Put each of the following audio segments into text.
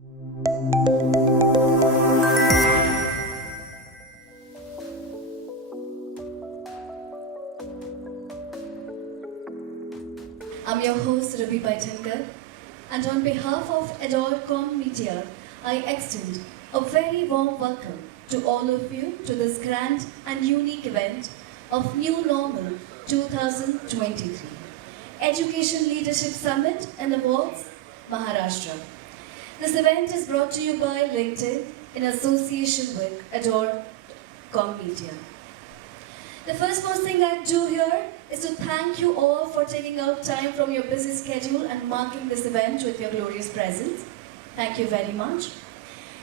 I'm your host Vidyalankar, and on behalf of Adorcom Media, I extend a very warm welcome to all of you to this grand and unique event of New Normal 2023, Education Leadership Summit and Awards, Maharashtra. This event is brought to you by LinkedIn in association with Adorcom Media. The first thing I do here is to thank you all for taking out time from your busy schedule and marking this event with your glorious presence. Thank you very much.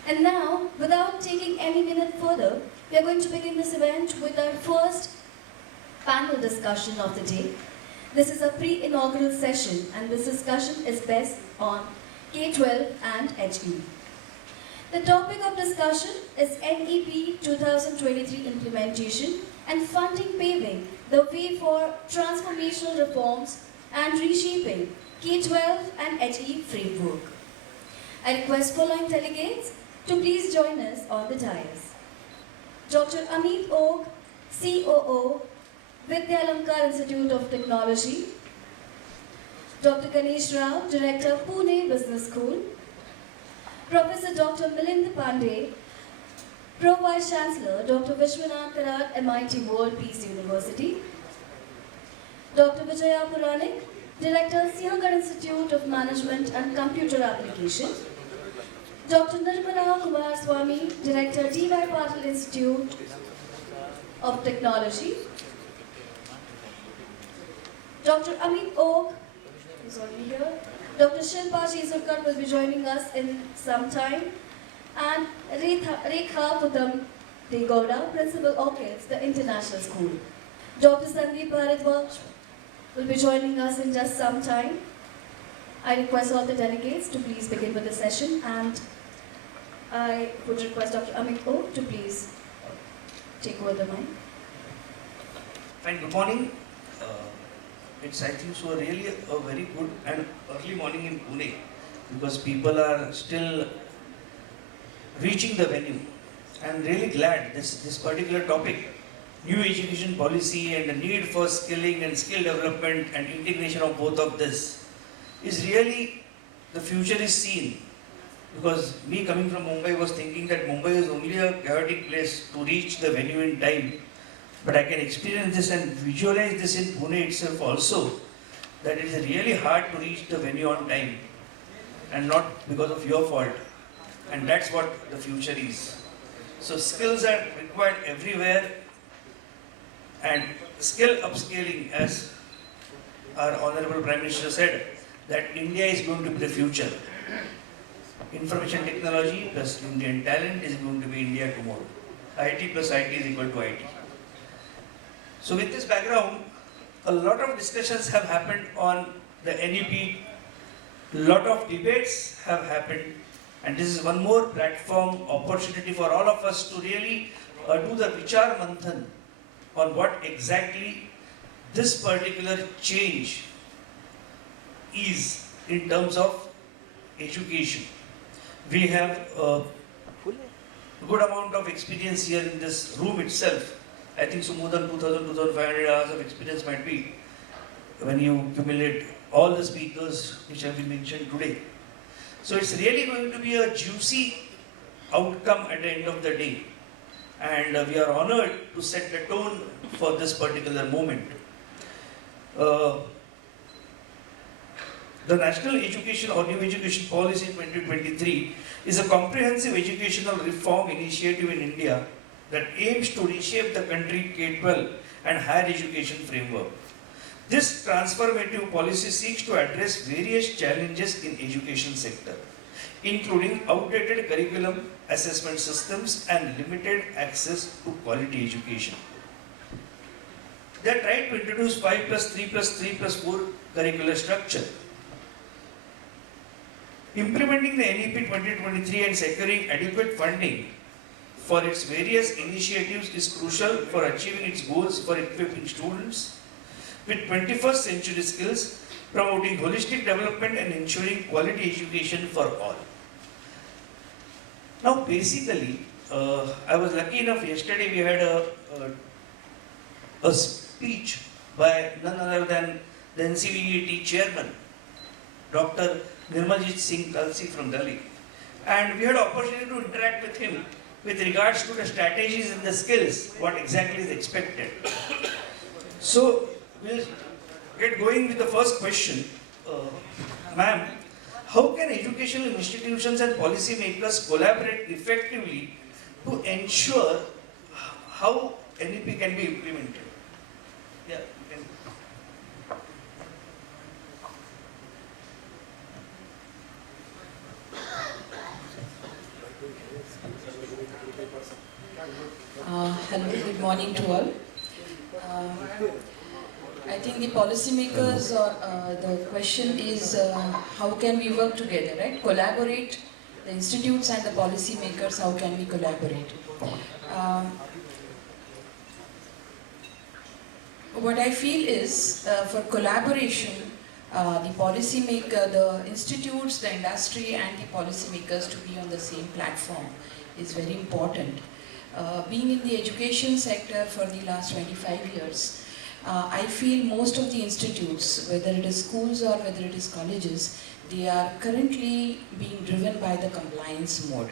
And now, without taking any minute further, we are going to begin this event with our first panel discussion of the day. This is a pre-inaugural session, and this discussion is based on K-12 and HE. The topic of discussion is NEP 2023 implementation and funding paving the way for transformational reforms and reshaping K-12 and HE framework. I request following delegates to please join us on the dais. Dr. Amit Og, COO, Vidyalankar Institute of Technology. Dr. Ganesh, Director, Pune Business School. Professor Dr. Milind Pande, Prof. Vice-Chancellor, Dr. Vishwanath at MIT World Peace University. Dr. Vijaya Puranik, Director, Sinhgad Institute of Management and Computer Application. Dr. Nirmala Kumaraswamy, Director, D.Y. Patil Institute of Technology. Dr. Amit Og is already here. Dr. Shilpa Jejurkar will be joining us in some time. And Rekha Puttamadegowda, Principal Orchids, the International School. Dr. Sandeep Bharadwaj will be joining us in just some time. I request all the delegates to please begin with the session, and I would request Dr. Amit O to please take over the mic. Fine, good morning. It's, I think, so really a very good and early morning in Pune, because people are still reaching the venue. I'm really glad this particular topic, new education policy and the need for skilling and skill development and integration of both of this, is really, the future is seen. Because me coming from Mumbai was thinking that Mumbai is only a chaotic place to reach the venue in time. But I can experience this and visualize this in Pune itself also, that it is really hard to reach the venue on time, and not because of your fault. And that's what the future is. So skills are required everywhere, and skill upscaling, as our Honorable Prime Minister said, that India is going to be the future. Information technology plus Indian talent is going to be India tomorrow. IT plus IT is equal to IT. So with this background, a lot of discussions have happened on the NEP, a lot of debates have happened, and this is one more platform, opportunity for all of us to really do the Vichar Manthan on what exactly this particular change is in terms of education. We have a good amount of experience here in this room itself. I think so more than 2,500 hours of experience might be when you accumulate all the speakers which have been mentioned today. So it's really going to be a juicy outcome at the end of the day. And we are honored to set the tone for this particular moment. The National Education or New Education Policy 2023 is a comprehensive educational reform initiative in India that aims to reshape the country K-12 and higher education framework. This transformative policy seeks to address various challenges in education sector, including outdated curriculum, assessment systems, and limited access to quality education. They are trying to introduce 5+3+3+4 curricular structure. Implementing the NEP 2023 and securing adequate funding for its various initiatives is crucial for achieving its goals for equipping students with 21st century skills, promoting holistic development and ensuring quality education for all. Now, basically, I was lucky enough yesterday we had a speech by none other than the NCVET chairman, Dr. Nirmala Singh from Delhi. And we had opportunity to interact with him with regards to the strategies and the skills, what exactly is expected. So, we'll get going with the first question. Ma'am, how can educational institutions and policymakers collaborate effectively to ensure how NEP can be implemented? Yeah, you can. Hello, good morning to all. I think the policymakers, the question is how can we work together, right? Collaborate, the institutes and the policymakers, how can we collaborate? What I feel is for collaboration, the policymaker, the institutes, the industry and the policymakers to be on the same platform is very important. Being in the education sector for the last 25 years, I feel most of the institutes, whether it is schools or whether it is colleges, they are currently being driven by the compliance mode.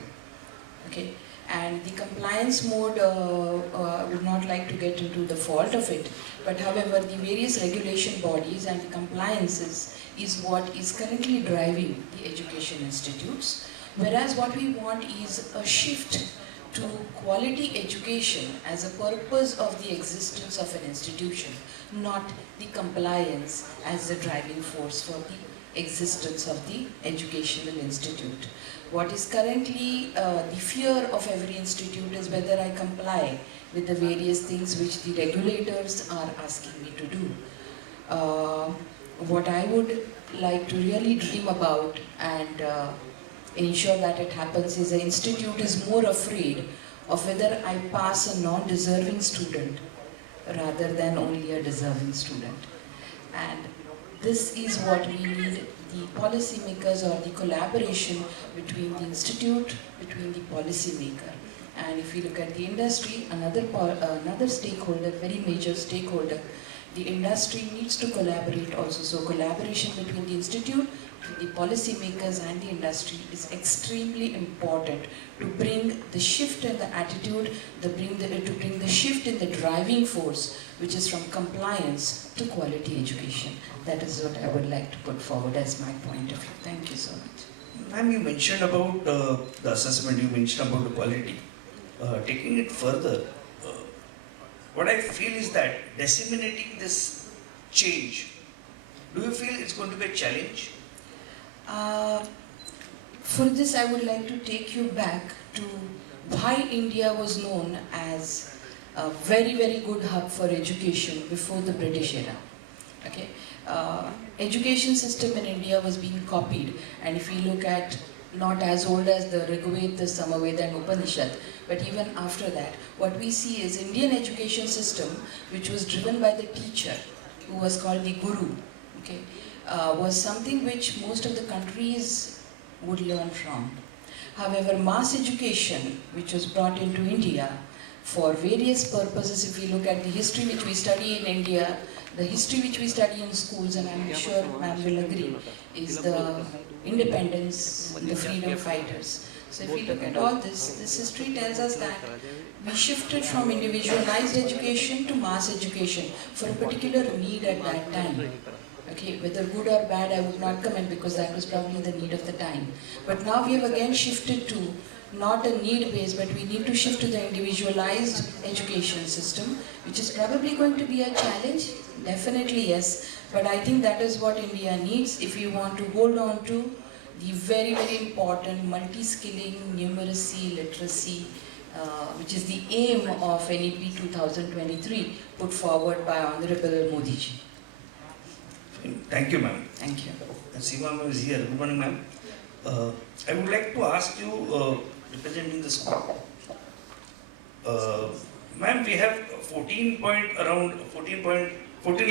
Okay, and the compliance mode, I would not like to get into the fault of it, but however, the various regulation bodies and the compliances is what is currently driving the education institutes, whereas what we want is a shift to quality education as a purpose of the existence of an institution, not the compliance as the driving force for the existence of the educational institute. What is currently the fear of every institute is whether I comply with the various things which the regulators are asking me to do. What I would like to really dream about and ensure that it happens is the institute is more afraid of whether I pass a non-deserving student rather than only a deserving student. And this is what we need, the policymakers or the collaboration between the institute, between the policymaker. And if you look at the industry, another stakeholder, very major stakeholder, the industry needs to collaborate also. So collaboration between the institute, the policymakers and the industry is extremely important to bring the shift in the attitude, to bring the shift in the driving force, which is from compliance to quality education. That is what I would like to put forward as my point of view. Thank you so much. Ma'am, you mentioned about the assessment, you mentioned about the quality. Taking it further, what I feel is that disseminating this change, do you feel it's going to be a challenge? For this, I would like to take you back to why India was known as a very, very good hub for education before the British era. Okay, education system in India was being copied, and if we look at not as old as the Rigveda, the Samaveda and Upanishad, but even after that, what we see is Indian education system, which was driven by the teacher, who was called the Guru, okay, was something which most of the countries would learn from. However, mass education, which was brought into India for various purposes, if we look at the history which we study in India, the history which we study in schools, and I'm sure ma'am will agree, is the independence, the freedom fighters. So if we look at all this, this history tells us that we shifted from individualized education to mass education for a particular need at that time. Okay, whether good or bad, I would not comment because that was probably the need of the time. But now we have again shifted to not a need base, but we need to shift to the individualized education system, which is probably going to be a challenge. Definitely yes, but I think that is what India needs if we want to hold on to the very, very important multi-skilling, numeracy, literacy, which is the aim of NEP 2023 put forward by Honorable Modi ji. Thank you, ma'am. Thank you. Seema ma'am is here. Good morning, ma'am. I would like to ask you, representing the school, ma'am, we have 14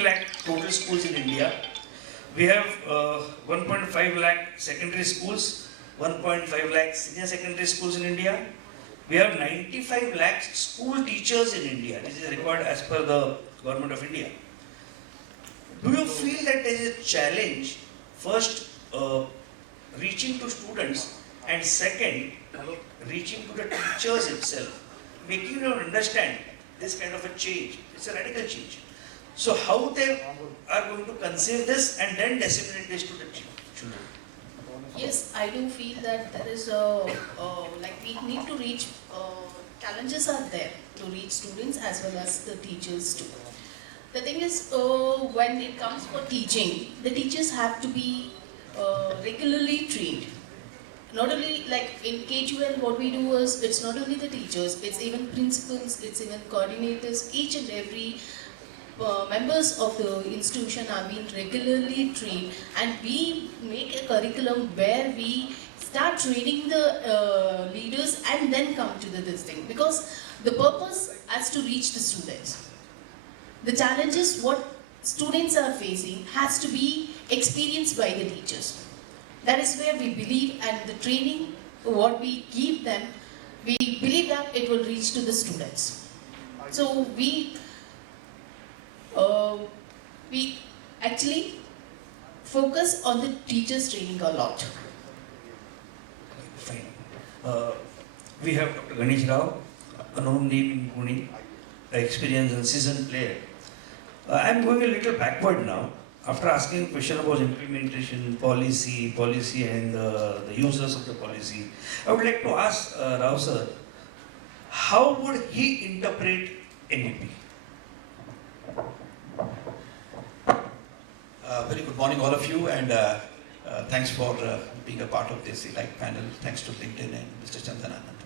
lakh total schools in India. We have 1.5 lakh secondary schools 1.5 lakh senior secondary schools in India. We have 95 lakh school teachers in India. This is a record as per the Government of India. Do you feel that there is a challenge, first reaching to students, and second, reaching to the teachers itself, making them understand this kind of a change? It's a radical change. So how they are going to conceive this and then disseminate this to the children? Yes, I do feel that there is like we need to reach, challenges are there to reach students as well as the teachers too. The thing is, when it comes for teaching, the teachers have to be regularly trained. Not only like in K-12, what we do is, it's not only the teachers, it's even principals, it's even coordinators, each and every members of the institution are being regularly trained, and we make a curriculum where we start training the leaders and then come to this thing, because the purpose has to reach the students. The challenges what students are facing has to be experienced by the teachers. That is where we believe, and the training what we give them, we believe that it will reach to the students. So we actually focus on the teachers training a lot. Fine. We have Dr. Ganesh Rao, a known name in Pune, an experienced and seasoned player. I'm going a little backward now. After asking a question about implementation, policy and the users of the policy, I would like to ask Rao sir, how would he interpret NEP? Very good morning all of you, and thanks for being a part of this elite panel. Thanks to LinkedIn and Mr. Chandananand.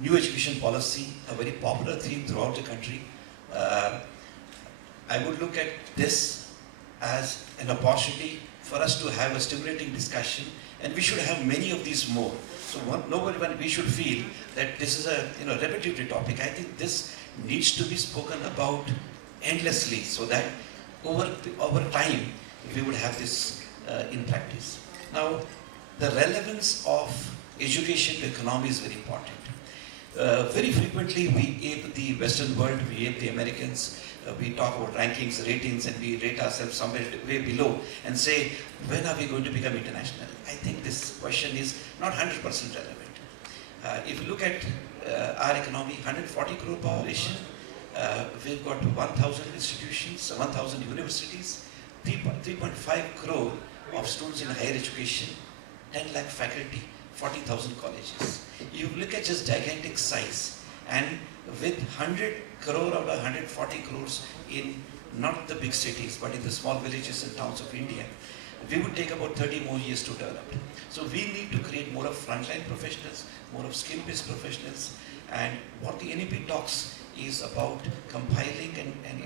New education policy, a very popular theme throughout the country. I would look at this as an opportunity for us to have a stimulating discussion, and we should have many of these more. So nobody, we should feel that this is a repetitive topic. I think this needs to be spoken about endlessly, so that over time we would have this in practice. Now, the relevance of education to economy is very important. Very frequently we ape the Western world, we ape the Americans, we talk about rankings, ratings, and we rate ourselves somewhere way below and say, when are we going to become international? I think this question is not 100% relevant. If you look at our economy, 140 crore population, we've got 1,000 institutions, 1,000 universities, 3.5 crore of students in higher education, 10 lakh faculty, 40,000 colleges. You look at just gigantic size, and with 100 crore out of 140 crores in not the big cities, but in the small villages and towns of India, we would take about 30 more years to develop. So we need to create more of frontline professionals, more of skill-based professionals, and what the NEP talks is about compiling and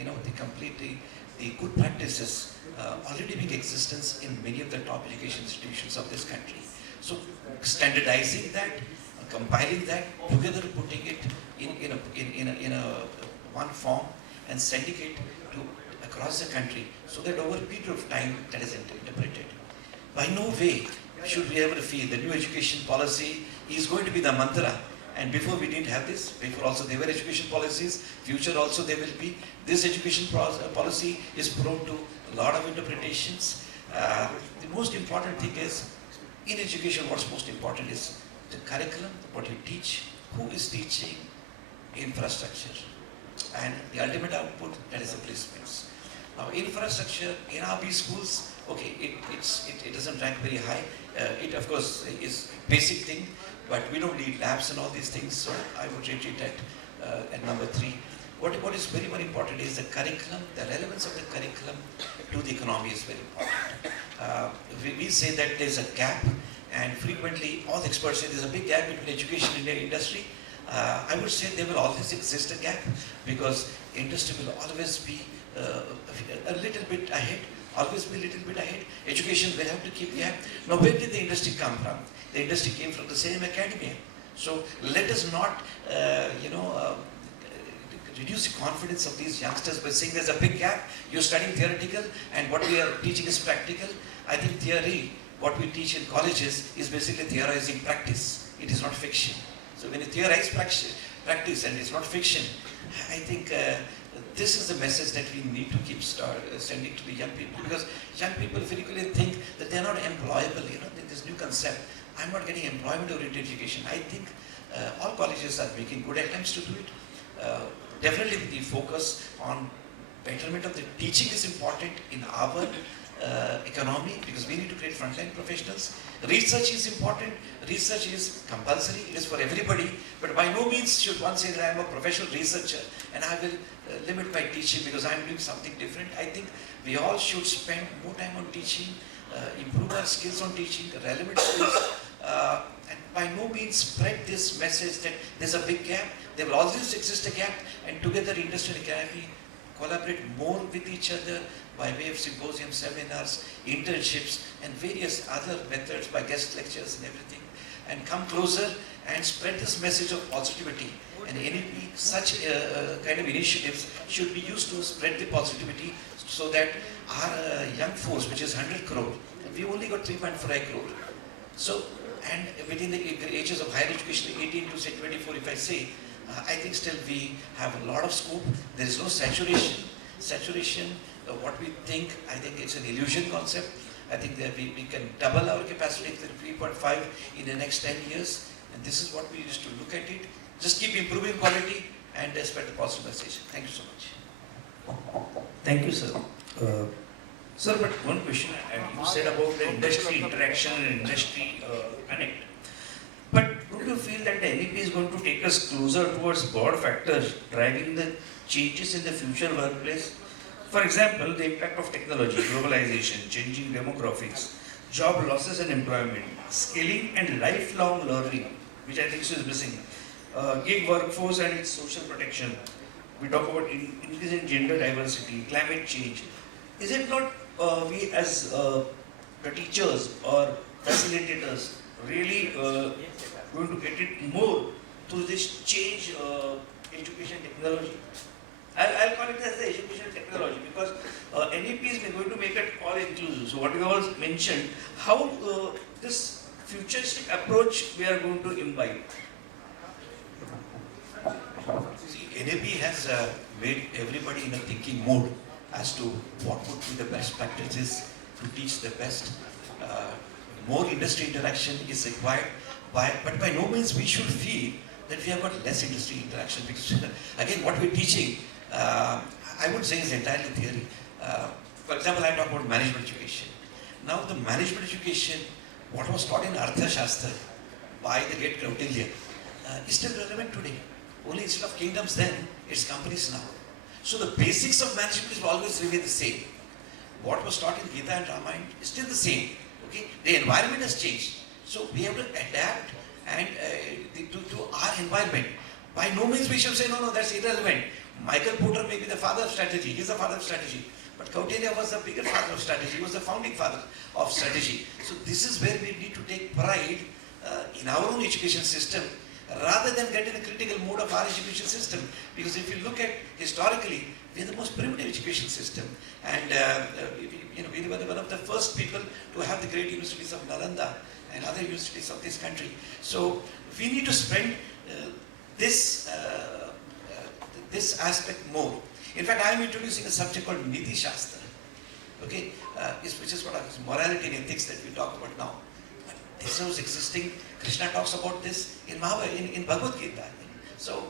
the good practices already being existence in many of the top education institutions of this country. So standardizing that, compiling that, together putting it in a one form and sending it to across the country, so that over a period of time that is interpreted. By no way should we ever feel the new education policy is going to be the mantra. And before we didn't have this, before also there were education policies, future also there will be. This education policy is prone to a lot of interpretations. The most important thing is, in education what's most important is the curriculum, what you teach, who is teaching, infrastructure, and the ultimate output, that is the placements. Now infrastructure in our B schools, okay, it doesn't rank very high. It of course is basic thing, but we don't need labs and all these things, so I would rate it at number 3. What is very, very important is the curriculum, the relevance of the curriculum to the economy is very important. We say that there's a gap, and frequently all experts say there's a big gap between education and industry. I would say there will always exist a gap, because industry will always be a little bit ahead, Education will have to keep gap. Now, where did the industry come from? The industry came from the same academia. So let us not, reduce the confidence of these youngsters by saying there's a big gap. You're studying theoretical, and what we are teaching is practical. I think theory what we teach in colleges is basically theorizing practice. It is not fiction. So when you theorize practice and it's not fiction, I think this is the message that we need to keep sending to the young people, because young people frequently think that they are not employable. This new concept, I'm not getting employment-oriented education. I think all colleges are making good attempts to do it. Definitely the focus on betterment of the teaching is important in our economy, because we need to create frontline professionals. Research is important. Research is compulsory. It is for everybody. But by no means should one say that I am a professional researcher and I will limit my teaching because I am doing something different. I think we all should spend more time on teaching, improve our skills on teaching, the relevant skills, and by no means spread this message that there's a big gap. There will always exist a gap, and together industry and academy collaborate more with each other by way of symposiums, seminars, internships, and various other methods by guest lectures and everything, and come closer and spread this message of positivity. And NEP, such kind of initiatives should be used to spread the positivity, so that our young force, which is 100 crore, we only got 3.5 crore. So, and within the ages of higher education, 18 to say 24, if I say, I think still we have a lot of scope. There is no saturation. What we think, I think it's an illusion concept. I think that we can double our capacity to 3.5 in the next 10 years. And this is what we used to look at it. Just keep improving quality and spread the positive message. Thank you so much. Thank you, sir. Sir, but one question, you said about the industry interaction and industry connect. But don't you feel that the NEP is going to take us closer towards broad factors driving the changes in the future workplace? For example, the impact of technology, globalization, changing demographics, job losses and employment, skilling and lifelong learning, which I think is missing, gig workforce and its social protection. We talk about increase in gender diversity, climate change. Is it not we as the teachers or facilitators really going to get it more through this change education technology? I'll call it as the education technology, because NEP is going to make it all inclusive. So what you all mentioned, how this futuristic approach we are going to imbibe. See, NEP has made everybody in a thinking mode as to what would be the best practices to teach the best. More industry interaction is required, but by no means we should feel that we have got less industry interaction, because again what we're teaching, I would say, is entirely theory. For example, I talk about management education. Now the management education, what was taught in Arthashastra by the great Kautilya, is still relevant today. Only instead of kingdoms then, it's companies now. So the basics of management will always remain the same. What was taught in Gita and Ramayana is still the same. Okay, the environment has changed, so we have to adapt and to our environment. By no means we should say no, that's irrelevant. Michael Porter may be the father of strategy. He's the father of strategy, but Kautilya was the bigger father of strategy. He was the founding father of strategy. So this is where we need to take pride in our own education system, rather than get in a critical mode of our education system. Because if you look at historically, we are the most primitive education system, and we were one of the first people to have the great universities of Nalanda and other universities of this country. So we need to spend this aspect more. In fact, I am introducing a subject called Niti Shastra, okay, which is what morality and ethics that we talk about now. But this was existing. Krishna talks about this in in Bhagavad Gita. So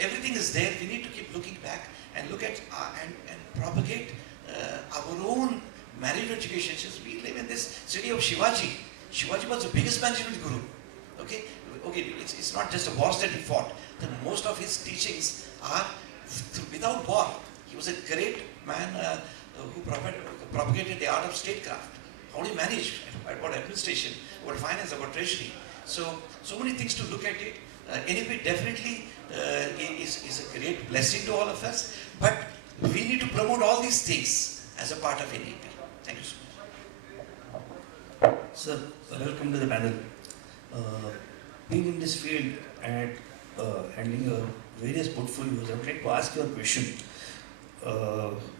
everything is there. We need to keep looking back and look at and propagate our own management education. We live in this city of Shivaji. Shivaji was the biggest management guru. Okay, it's not just a wars that he fought. Most of his teachings are without war. He was a great man who propagated the art of statecraft. How do you manage? About administration, about finance, about treasury. So many things to look at it. NEP definitely is a great blessing to all of us, but we need to promote all these things as a part of NEP. Thank you so much. Sir, welcome to the panel. Being in this field and handling various portfolios, I would like to ask you a question.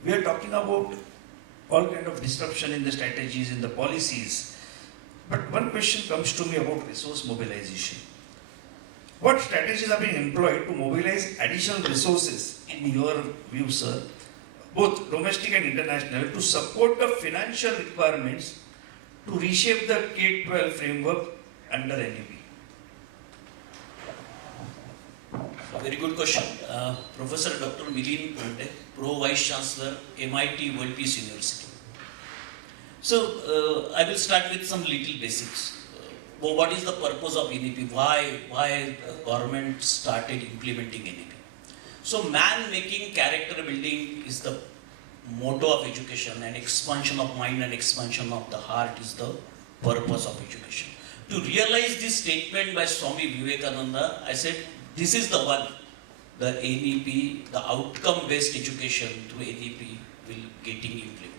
We are talking about all kind of disruption in the strategies, in the policies. But one question comes to me about resource mobilization. What strategies are being employed to mobilize additional resources, in your view, sir, both domestic and international, to support the financial requirements to reshape the K-12 framework under NEP? Very good question. Professor Dr. Milind, Pande, Pro Vice-Chancellor, MIT World Peace University. So, I will start with some little basics. What is the purpose of NEP? Why government started implementing NEP? So, man-making, character building is the motto of education, and expansion of mind and expansion of the heart is the purpose of education. To realize this statement by Swami Vivekananda, I said, this is the one, the NEP, the outcome-based education through NEP will getting implemented.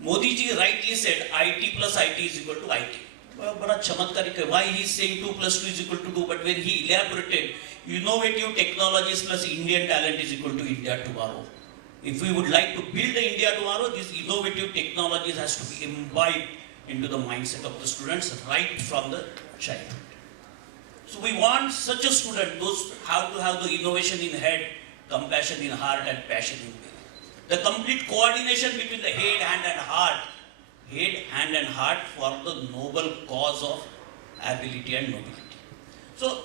Modi ji rightly said, IT plus IT is equal to IT. Bada chamatkari hai. Why he is saying 2 plus 2 is equal to 2, but when he elaborated, innovative technologies plus Indian talent is equal to India tomorrow. If we would like to build the India tomorrow, these innovative technologies has to be imbibed into the mindset of the students right from the childhood. So we want such a student, those have to have the innovation in head, compassion in heart, and passion in will. The complete coordination between the head, hand and heart for the noble cause of ability and nobility. So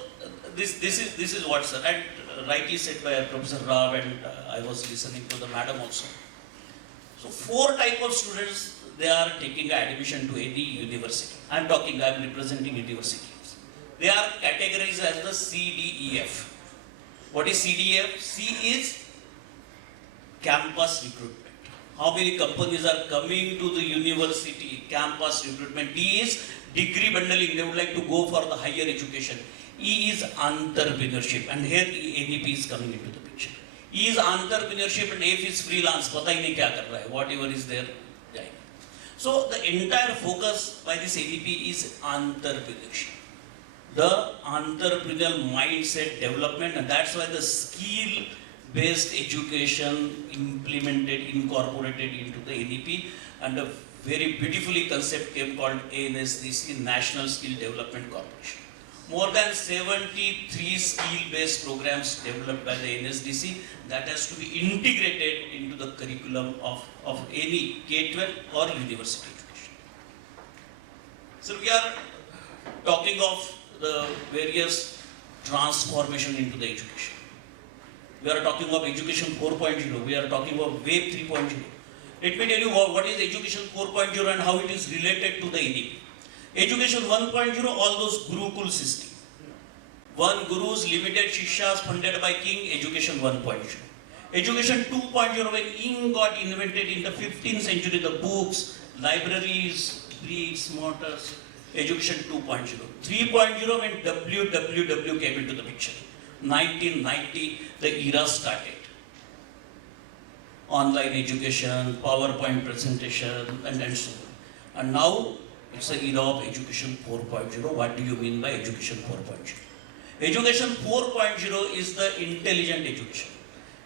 this is what, sir, and rightly said by Professor Rao, and I was listening to the madam also. So 4 types of students, they are taking admission to any university. I am representing universities. They are categorized as the C, D, E, F. What is C, D, F? C is campus recruitment. How many companies are coming to the university? Campus recruitment. D is degree bundling. They would like to go for the higher education. E is entrepreneurship. And here NEP is coming into the picture. E is entrepreneurship and F is freelance. Pata hi nahi kya kar raha hai. Whatever is there. So the entire focus by this NEP is entrepreneurship. The entrepreneurial mindset development, and that's why the skill-based education incorporated into the NEP, and a very beautifully concept came called ANSDC, National Skill Development Corporation. More than 73 skill-based programs developed by the NSDC that has to be integrated into the curriculum of any K-12 or university education. So we are talking of the various transformation into the education. We are talking of education 4.0. We are talking of wave 3.0. Let me tell you what is education 4.0 and how it is related to the NEP. Education 1.0, all those Gurukul system. One guru's limited shishas funded by king, education 1.0. Education 2.0, when ink got invented in the 15th century, the books, libraries, bricks, mortars, education 2.0. 3.0, when WWW came into the picture. 1990, the era started. Online education, PowerPoint presentation, and so on. And now, it's the era of education 4.0. What do you mean by education 4.0? Education 4.0 is the intelligent education.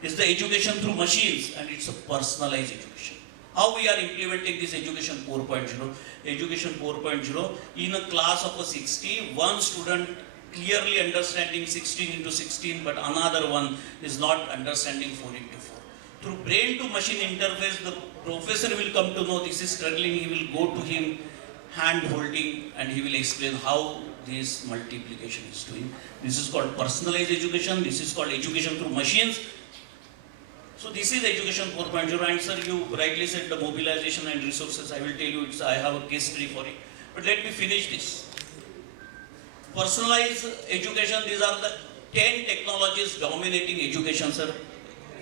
It's the education through machines, and it's a personalized education. How we are implementing this education 4.0? Education 4.0, in a class of 60, one student clearly understanding 16 into 16, but another one is not understanding 4 into 4. Through brain to machine interface, the professor will come to know this is struggling, he will go to him, hand holding, and he will explain how this multiplication is doing. This is called personalized education. This is called education through machines. So this is education 4.0. And sir, you rightly said the mobilization and resources. I will tell you, I have a case study for it. But let me finish this. Personalized education, these are the 10 technologies dominating education, sir.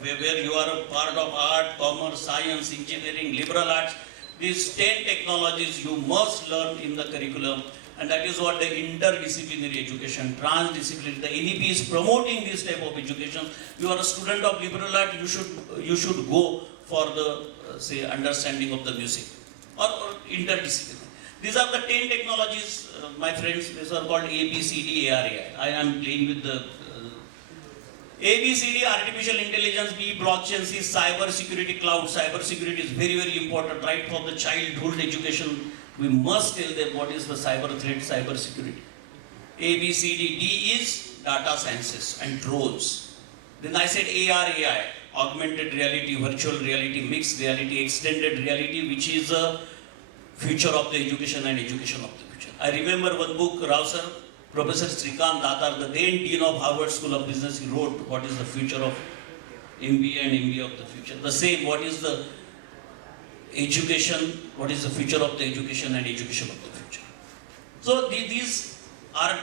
Where you are a part of art, commerce, science, engineering, liberal arts. These 10 technologies you must learn in the curriculum, and that is what the interdisciplinary education, transdisciplinary, the NEP is promoting this type of education. You are a student of liberal art, you should go for the say understanding of the music or interdisciplinary. These are the 10 technologies, my friends. These are called ABCD, ARAI. I am playing with the ABCD, artificial intelligence, B, blockchain, C, cyber security, cloud. Cyber security is very, very important, right from the childhood education. We must tell them what is the cyber threat, cyber security. A, B, C, D. D is data sciences and drones. Then I said AR, AI, augmented reality, virtual reality, mixed reality, extended reality, which is the future of the education and education of the future. I remember one book, Rao sir, Professor Srikant Datar, the then Dean of Harvard School of Business, he wrote what is the future of MBA and MBA of the future. The same, what is the education, what is the future of the education and education of the future. So these are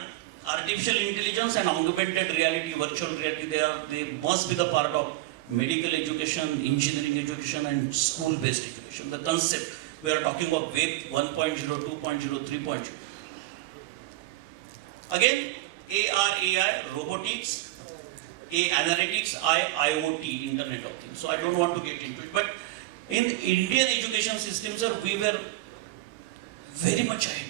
artificial intelligence and augmented reality, virtual reality, they must be the part of medical education, engineering education and school-based education. The concept, we are talking about Web 1.0, 2.0, 3.0. Again, AR, AI, robotics, A, analytics, I, IoT, Internet of Things. So I don't want to get into it. But in Indian education system, sir, we were very much ahead.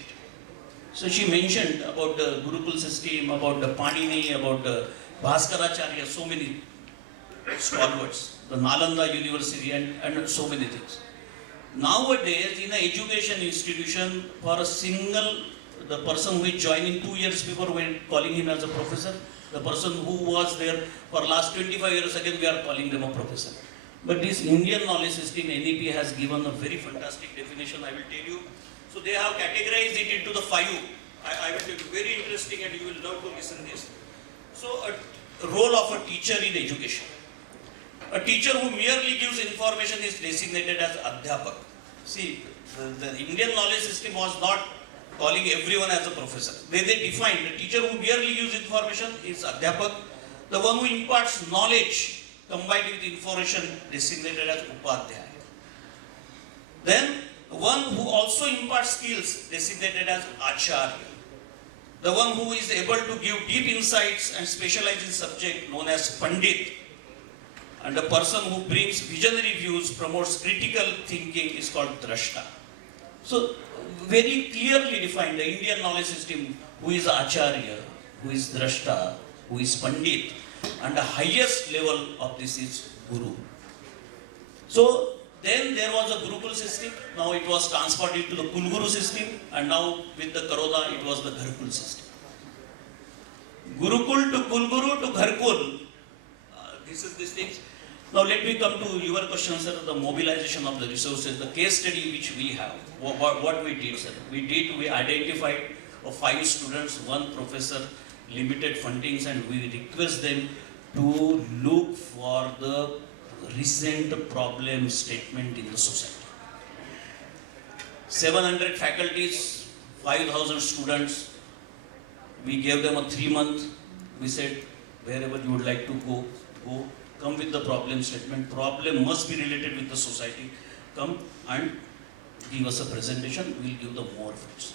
So she mentioned about the Gurukul system, about the Pandini, about the Bhaskaracharya, so many stalwarts, the Nalanda University and so many things. Nowadays, in an education institution, for a single, the person who is joining 2 years before, we are calling him as a professor. The person who was there for last 25 years, again we are calling them a professor. But this Indian knowledge system, NEP, has given a very fantastic definition, I will tell you. So they have categorized it into the 5. I will tell you, very interesting, and you will love to listen this. So a role of a teacher in education. A teacher who merely gives information is designated as Adhyapak. See, the Indian knowledge system was not calling everyone as a professor. They defined the teacher who merely gives information is Adhyapak. The one who imparts knowledge combined with information designated as Upadhyaya. Then one who also imparts skills designated as Acharya. The one who is able to give deep insights and specialize in subject known as Pandit. And the person who brings visionary views, promotes critical thinking is called Drashta. So very clearly defined the Indian knowledge system, who is Acharya, who is Drashta, who is Pandit, and the highest level of this is Guru. So then there was a Gurukul system, now it was transferred into the Kulguru system, and now with the Corona it was the Gurukul system. Gurukul to Kulguru to Gurukul, this is these things. Now let me come to your question, sir, the mobilization of the resources, the case study which we have, what we did, sir. We identified 5 students, 1 professor, limited fundings, and we request them to look for the recent problem statement in the society. 700 faculties, 5,000 students, we gave them a 3-month, we said, wherever you would like to go, come with the problem statement. Problem must be related with the society. Come and give us a presentation, we'll give them more funds.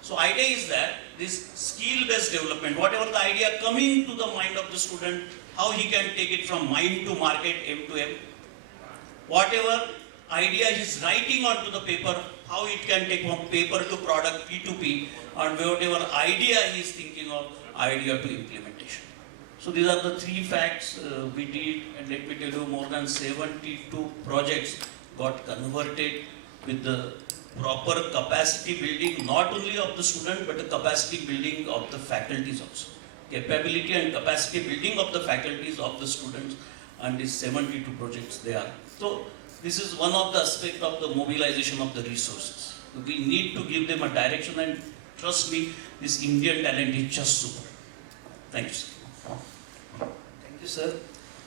So idea is that this skill-based development, whatever the idea coming to the mind of the student, how he can take it from mind to market, M to M. Whatever idea he is writing onto the paper, how it can take from paper to product, P to P, and whatever idea he is thinking of, idea to implementation. So these are the 3 facts we did, and let me tell you, more than 72 projects got converted with the proper capacity building, not only of the student, but the capacity building of the faculties also. Capability and capacity building of the faculties of the students, and these 72 projects they are. So this is one of the aspects of the mobilization of the resources. We need to give them a direction, and trust me, this Indian talent is just super. Thank you, sir. Thank you, sir.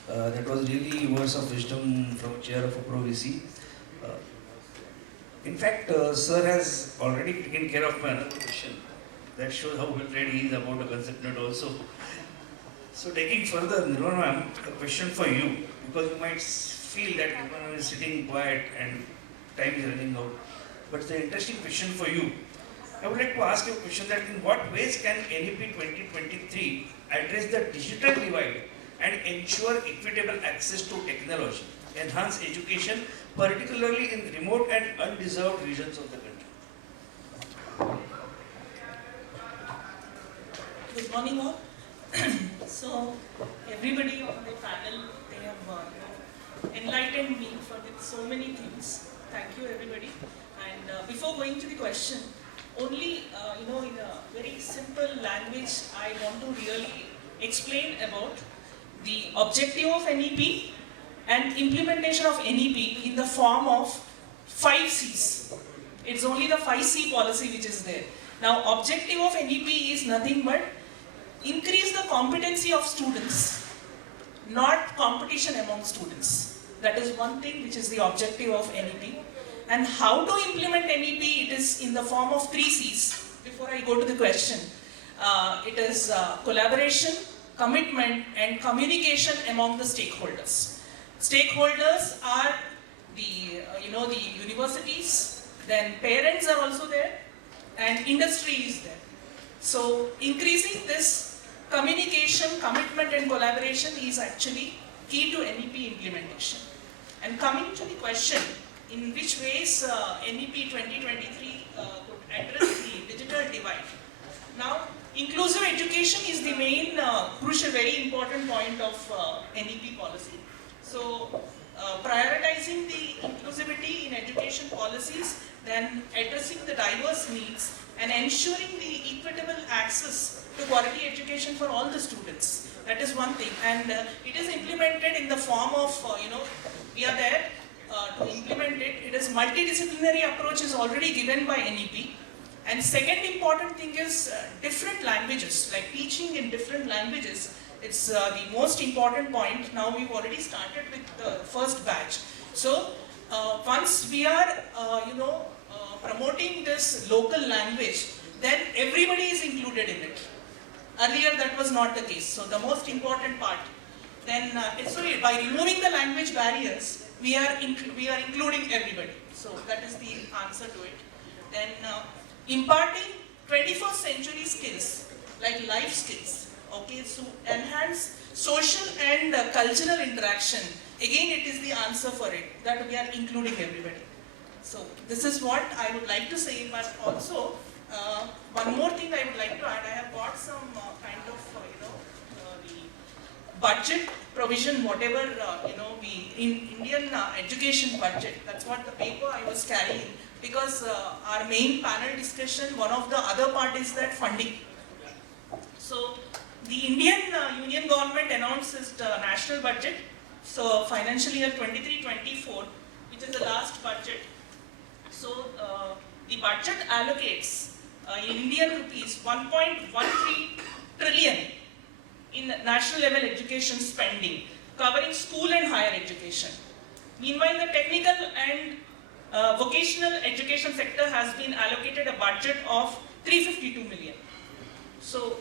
That was really words of wisdom from Chair of Pro VC. In fact, sir has already taken care of my another question. That shows how well read he is about the concept note also. So taking further, Nirmala ma'am, a question for you, because you might feel that Nirmala is sitting quiet and time is running out. But it's an interesting question for you. I would like to ask you a question that in what ways can NEP 2023 address the digital divide and ensure equitable access to technology, enhance education, particularly in remote and undeserved regions of the country? Good morning all. So everybody on the panel, they have enlightened me for with so many things. Thank you everybody. And And before going to the question, only in a very simple language, I want to really explain about the objective of NEP and implementation of NEP in the form of 5 C's. It's only the 5C policy which is there. Now, objective of NEP is nothing but increase the competency of students, not competition among students. That is one thing which is the objective of NEP. And how to implement NEP, it is in the form of 3 C's. Before I go to the question, it is collaboration, commitment and communication among the stakeholders. Stakeholders are the universities, then parents are also there, and industry is there. So increasing this communication, commitment and collaboration is actually key to NEP implementation. And coming to the question, in which ways NEP 2023 could address the digital divide. Now, inclusive education is the main crucial, very important point of NEP policy. So, prioritizing the inclusivity in education policies, then addressing the diverse needs and ensuring the equitable access to quality education for all the students. That is one thing, and it is implemented in the form of, we are there to implement it. It is multidisciplinary approach is already given by NEP. And second important thing is different languages, like teaching in different languages. It's the most important point. Now we've already started with the first batch. So once we are, promoting this local language, then everybody is included in it. Earlier that was not the case. So the most important part. Then by removing the language barriers, we are including everybody. So that is the answer to it. Then imparting 21st century skills, like life skills, okay, so enhance social and cultural interaction. Again, it is the answer for it, that we are including everybody. So this is what I would like to say, but also one more thing I would like to add. I have got some kind of, the budget provision, whatever, we in Indian education budget, that's what the paper I was carrying, because our main panel discussion, one of the other part is that funding. So the Indian Union government announced its national budget, so financial year 23-24, which is the last budget. So the budget allocates in Indian rupees 1.13 trillion in national level education spending, covering school and higher education. Meanwhile, the technical and vocational education sector has been allocated a budget of 352 million. So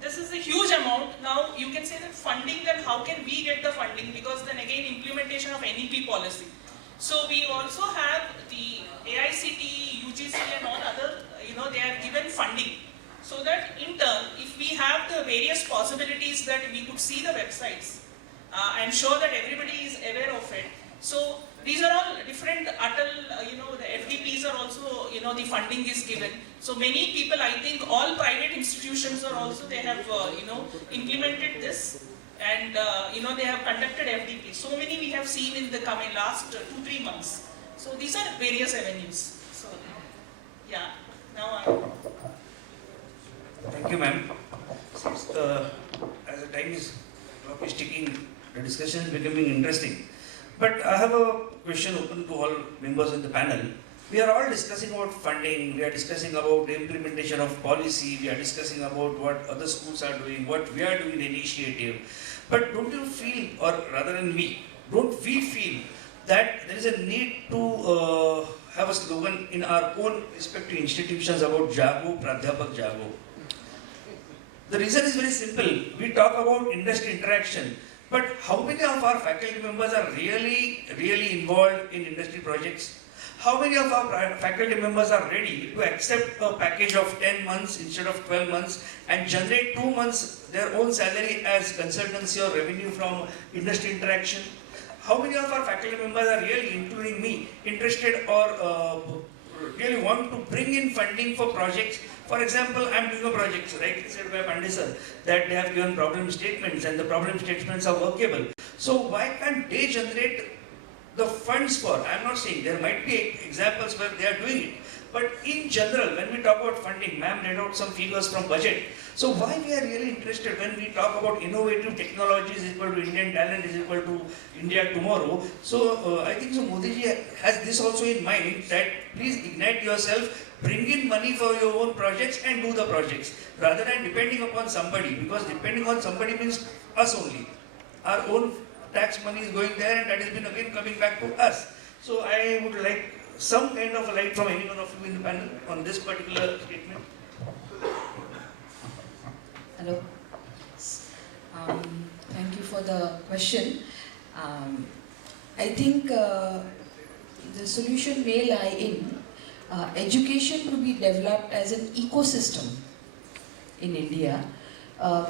this is a huge amount. Now you can say that funding, then how can we get the funding? Because then again, implementation of NEP policy. So we also have the AICTE, UGC and all other, they have given funding. So that in turn, if we have the various possibilities that we could see the websites, I'm sure that everybody is aware of it. So these are all different Atal, the FDPs are also, the funding is given. So many people, I think all private institutions are also, they have, implemented this. And, they have conducted FDP. So many we have seen in the last 2-3 months. So these are various avenues. So, yeah, now Thank you, ma'am. As the time is ticking, the discussion is becoming interesting. But I have a question open to all members in the panel. We are all discussing about funding, we are discussing about the implementation of policy, we are discussing about what other schools are doing, what we are doing in initiative. But don't you feel, or rather than don't we feel that there is a need to have a slogan in our own respective institutions about Jago, Pradhyapak Jago? The reason is very simple. We talk about industry interaction, but how many of our faculty members are really involved in industry projects? How many of our faculty members are ready to accept a package of 10 months instead of 12 months and generate 2 months their own salary as consultancy or revenue from industry interaction? How many of our faculty members are really, including me, interested or really want to bring in funding for projects? For example, I am doing a project, right, said by Pande sir, that they have given problem statements and the problem statements are workable. So why can't they generate the funds for? I am not saying, there might be examples where they are doing it, But in general, when we talk about funding, ma'am read out some figures from budget. So why we are really interested when we talk about innovative technology is equal to Indian talent is equal to India tomorrow. So I think so Modi ji has this also in mind that please ignite yourself, bring in money for your own projects and do the projects rather than depending upon somebody, because depending on somebody means us only. Our own tax money is going there and that has been again coming back to us. So I would like some kind of a light from any one of you in the panel on this particular statement. Hello. Thank you for the question. I think the solution may lie in education to be developed as an ecosystem in India,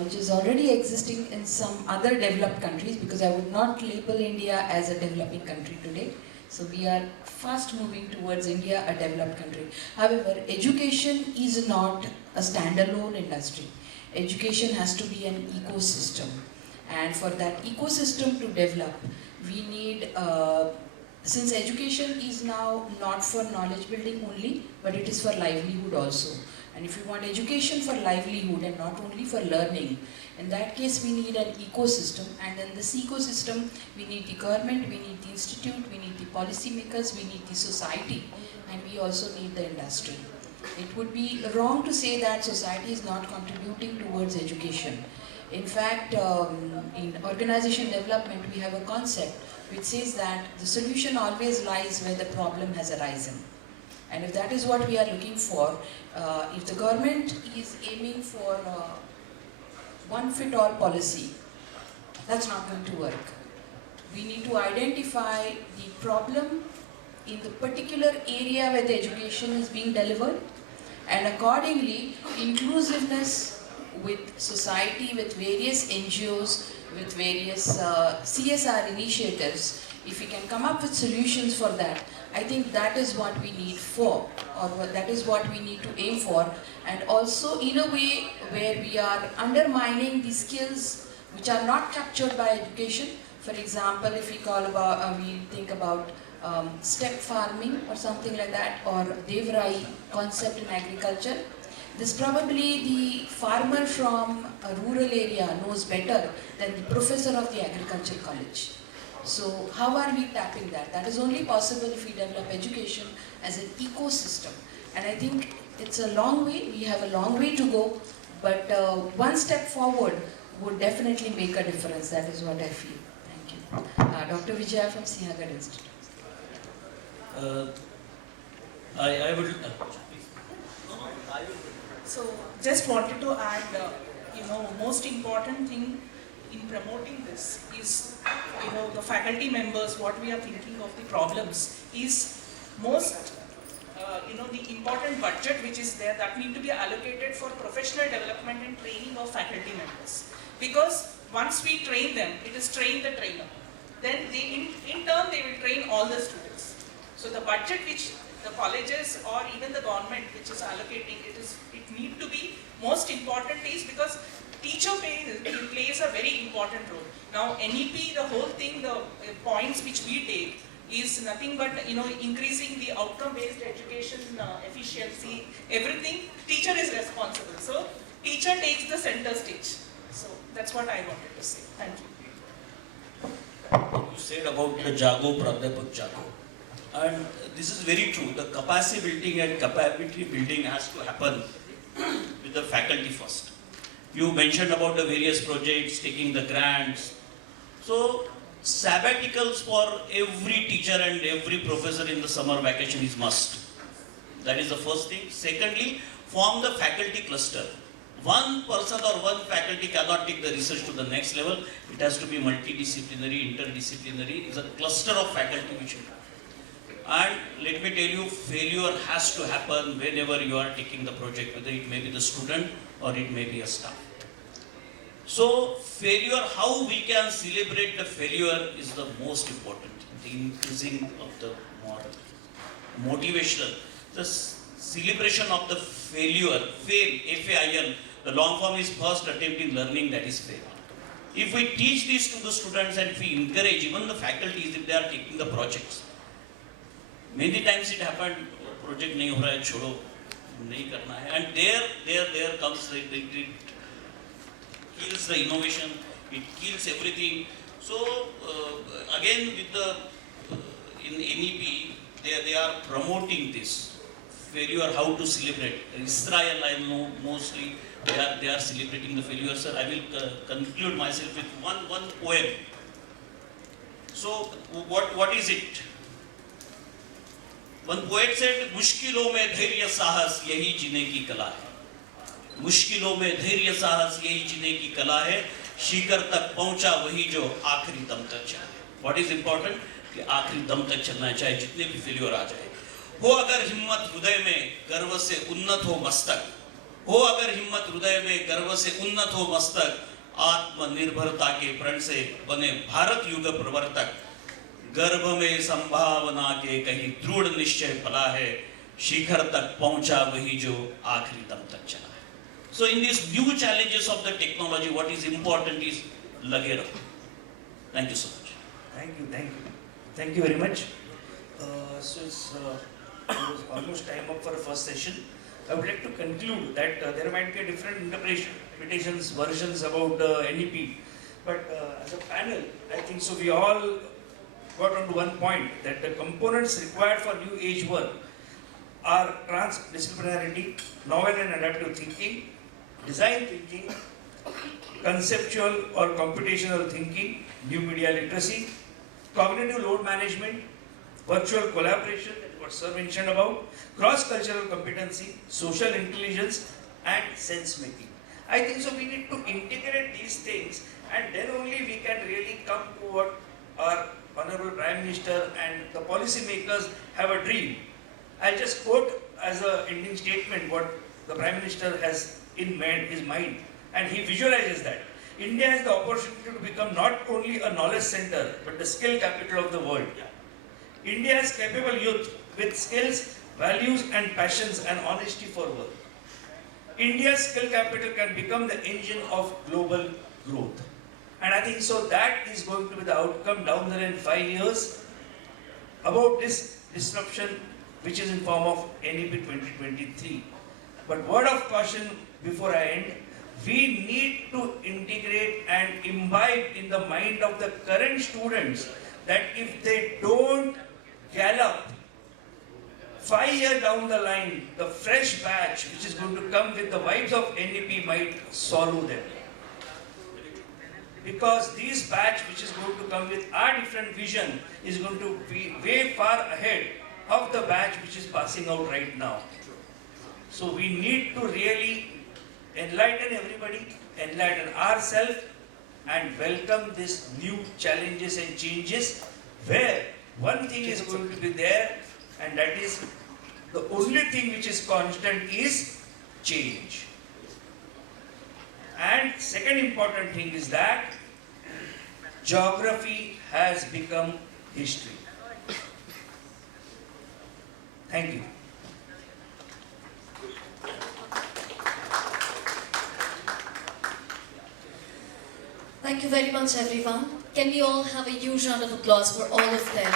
which is already existing in some other developed countries, because I would not label India as a developing country today. So we are fast moving towards India, a developed country. However, education is not a standalone industry. Education has to be an ecosystem. And for that ecosystem to develop, we need, since education is now not for knowledge building only, but it is for livelihood also. And if you want education for livelihood and not only for learning, in that case we need an ecosystem, and in this ecosystem we need the government, we need the institute, we need the policy makers, we need the society, and we also need the industry. It would be wrong to say that society is not contributing towards education. In fact, in organization development we have a concept which says that the solution always lies where the problem has arisen. And if that is what we are looking for, if the government is aiming for one-fit-all policy, that's not going to work. We need to identify the problem in the particular area where the education is being delivered, and accordingly, inclusiveness with society, with various NGOs, with various CSR initiatives, if we can come up with solutions for that, I think that is what we need for, or that is what we need to aim for, and also in a way where we are undermining the skills which are not captured by education. For example, if we we think about step farming or something like that, or Devrai concept in agriculture, this probably the farmer from a rural area knows better than the professor of the agriculture college. So how are we tapping that? That is only possible if we develop education as an ecosystem. And I think it's a long way, we have a long way to go, but one step forward would definitely make a difference. That is what I feel. Thank you. Dr. Vijaya from Sinhgad Institute. I would. So just wanted to add, most important thing in promoting this is, the faculty members, what we are thinking of the problems is most, the important budget which is there that need to be allocated for professional development and training of faculty members. Because once we train them, it is train the trainer. Then they, in turn they will train all the students. So the budget which the colleges or even the government which is allocating, it need to be most important is because teacher plays a very important role. Now NEP, the whole thing, the points which we take is nothing but increasing the outcome-based education efficiency, everything. Teacher is responsible. So teacher takes the center stage. So that's what I wanted to say. Thank you. You said about the Jago, Pradyapak Jago. And this is very true. The capacity building and capability building has to happen with the faculty first. You mentioned about the various projects, taking the grants. So sabbaticals for every teacher and every professor in the summer vacation is must. That is the first thing. Secondly, form the faculty cluster. One person or one faculty cannot take the research to the next level. It has to be multidisciplinary, interdisciplinary. It's a cluster of faculty which you have. And let me tell you, failure has to happen whenever you are taking the project, whether it may be the student or it may be a staff. So failure, how we can celebrate the failure is the most important. The increasing of the motivational, the celebration of the failure, fail, F-A-I-L, the long form is first attempt in learning, that is fail. If we teach this to the students and if we encourage even the faculties if they are taking the projects, many times it happened, project नहीं हो रहा है छोड़ो, नहीं करना है. And there comes it kills the innovation, it kills everything. So again with the in NEP they are promoting this failure, how to celebrate. Israel, I know mostly they are celebrating the failure. Sir, I will conclude myself with one poem. So what is it? One poet said, मुश्किलों में धैर्य साहस यही जीने की कला है. मुश्किलों में धैर्य साहस यही जीने की कला है. शिखर तक पहुंचा वही जो आखिरी दम तक चला. What is important? कि आखिरी दम तक चलना है, चाहे जितने भी फेल्योर आ जाए. हो अगर हिम्मत हृदय में गर्व से उन्नत हो मस्तक. हो अगर हिम्मत हृदय में गर्व से उन्नत हो मस्तक. आत्मनिर्भरता के प्रण से बने भारत युग प्रवर्तक. गर्भ में संभावना के कहीं दृढ़ निश्चय फला है. शिखर तक पहुंचा वही जो आखिरी दम तक चला है. So in these new challenges of the technology, what is important is lage raho. Thank you so much. Thank you very much. So it was almost time up for the first session. I would like to conclude that there might be different interpretations, versions about NEP, but as a panel, I think so we all got onto one point that the components required for new age work are transdisciplinarity, novel and adaptive thinking, design thinking, conceptual or computational thinking, new media literacy, cognitive load management, virtual collaboration, that's what Sir mentioned about, cross-cultural competency, social intelligence and sense making. I think so we need to integrate these things and then only we can really come to what our Honorable Prime Minister and the policy makers have a dream. I'll just quote as an ending statement what the Prime Minister has in his mind, and he visualizes that. India has the opportunity to become not only a knowledge center, but the skill capital of the world. India has capable youth with skills, values and passions and honesty for work. India's skill capital can become the engine of global growth. And I think so that is going to be the outcome down the line 5 years about this disruption which is in form of NEP 2023. But word of caution before I end, we need to integrate and imbibe in the mind of the current students that if they don't gallop 5 years down the line, the fresh batch which is going to come with the vibes of NEP might swallow them. Because this batch which is going to come with our different vision is going to be way far ahead of the batch which is passing out right now. So we need to really enlighten everybody, enlighten ourselves and welcome these new challenges and changes where one thing is going to be there and that is the only thing which is constant is change. And second important thing is that geography has become history. Thank you. Thank you very much, everyone. Can we all have a huge round of applause for all of them?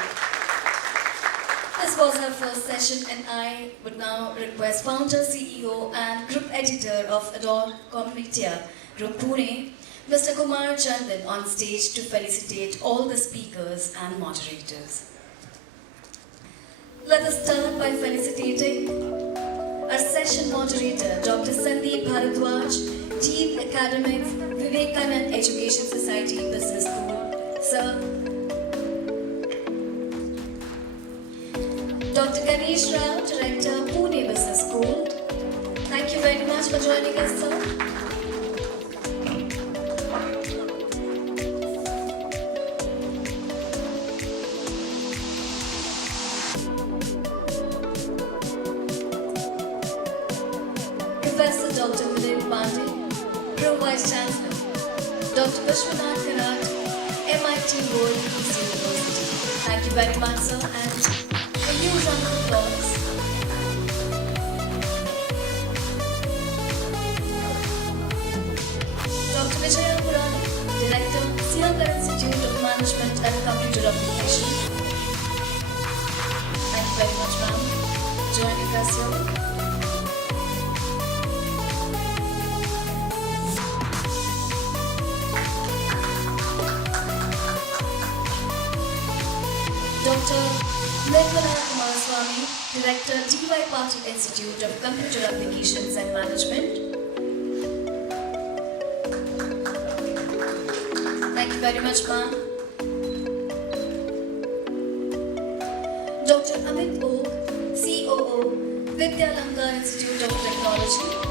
This was our first session and I would now request founder, CEO and group editor of Adore.com Media, Group Pune, Mr. Kumaraswamy on stage to felicitate all the speakers and moderators. Let us start by felicitating our session moderator, Dr. Sandeep Bharadwaj, Chief Academics, Vivekanand Education Society Business School. Sir, Dr. Ganesh Rao, Director, Pune Business School. Thank you very much for joining us, sir. Professor Dr. Milind Pande, Vice-Chancellor, Dr. Vishwanath, MIT World Peace University. Thank you very much, sir, and a huge round of applause. Dr. Vijaya, Director, Sinhgad Institute of Management and Computer Application. Thank you very much, ma'am. joining us here. Dr. Nirmala Kumaraswamy, Director, D.Y. Patil Institute of Computer Applications and Management. Thank you very much, ma'am. Dr. Amit O, COO, Vidyalankar Institute of Technology.